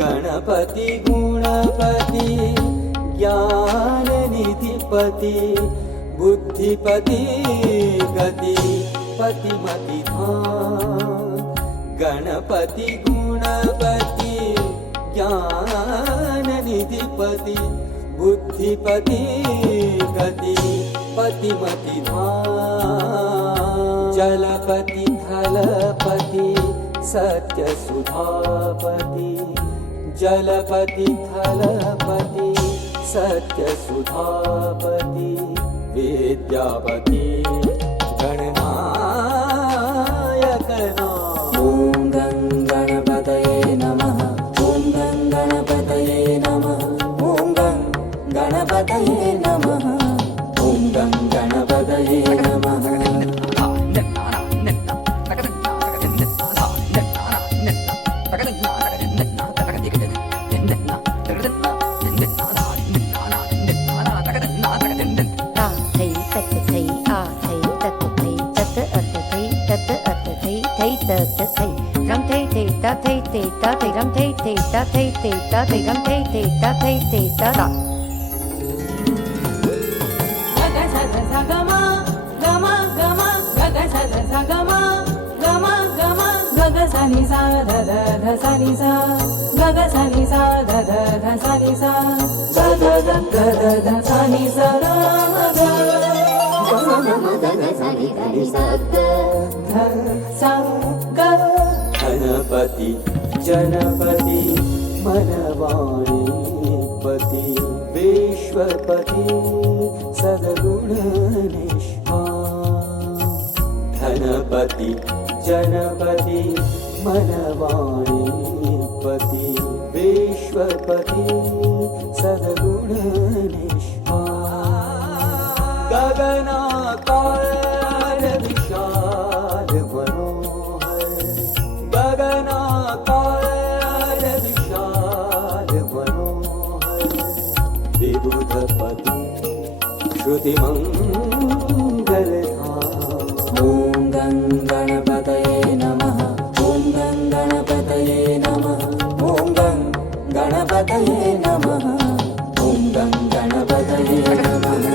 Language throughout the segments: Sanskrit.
गणपति गुणपति ज्ञाननिधिपति बुद्धिपति गतिपतिमति गणपति गुणपति ज्ञाननिधिपति बुद्धिपति गतिपतिमति जलपति थलपति सत्यसुधापति जलपति थलपति सत्यसुधापति विद्यापति गणनायक ॐ गं गणपतये नमः ॐ गं गणपतये नमः ॐ गं गणपतये नमः ॐ गं गणपतये नमः ram thei thei ta thei thei ta thei ram thei thei ta thei thei ta thei ram thei thei ta thei thei ta da gaga sa da sa gama gama gama gaga sa da sa gama gama gama gaga sa ni sa da da da sa ni sa gaga sa ni sa da da da sa ni sa da da da da da sa ni sa ga ga Ganapati जनपति मनवाणीपति विश्वपति सद्गुणनिष्ठा धनपति जनपति मनवाणीपति विश्वपति सद्गुणनिष्ठा गगनाकार विशाल मनोहर गगनाकार विशाल मनोहर विबुधपति श्रुतिमङ्गलधाम ॐ गं गणपतये नमः ॐ गं गणपतये नमः ॐ गं गणपतये नमः ॐ गं गणपतये नमः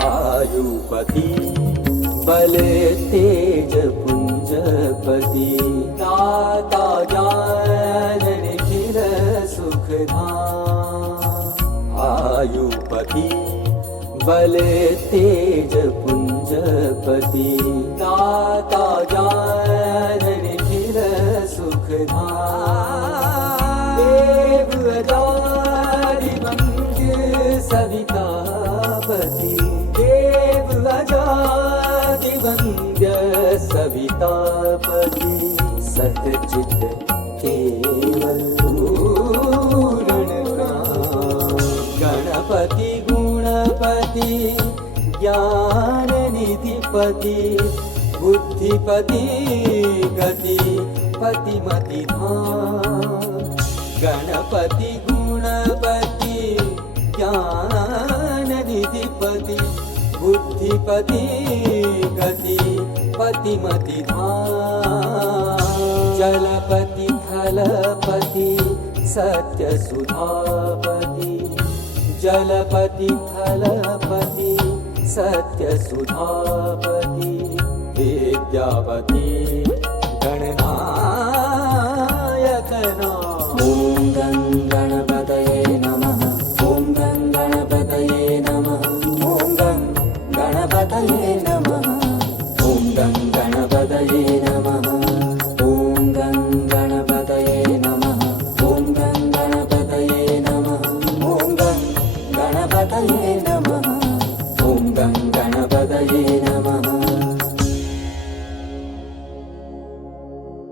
आयुपति बल तेज पुंजपति दाता ज्ञान निखिल सुखधाम आयुपति बल तेज पुंजपति दाता ज्ञान निखिल सुखधाम देव अजादि वंद्य सवितापति देव अजादि वंद्य सवितापति सतचित केवल पूर्ण गणपति गुणपति ज्ञाननिधिपति बुद्धिपति गतिपतिमति गणपति गुणपति ज्ञाननिधिपति बुद्धिपति गतिपतिमति जलपति थलपति सत्यसुधापति जलपति थलपति सत्यसुधापति विद्यापति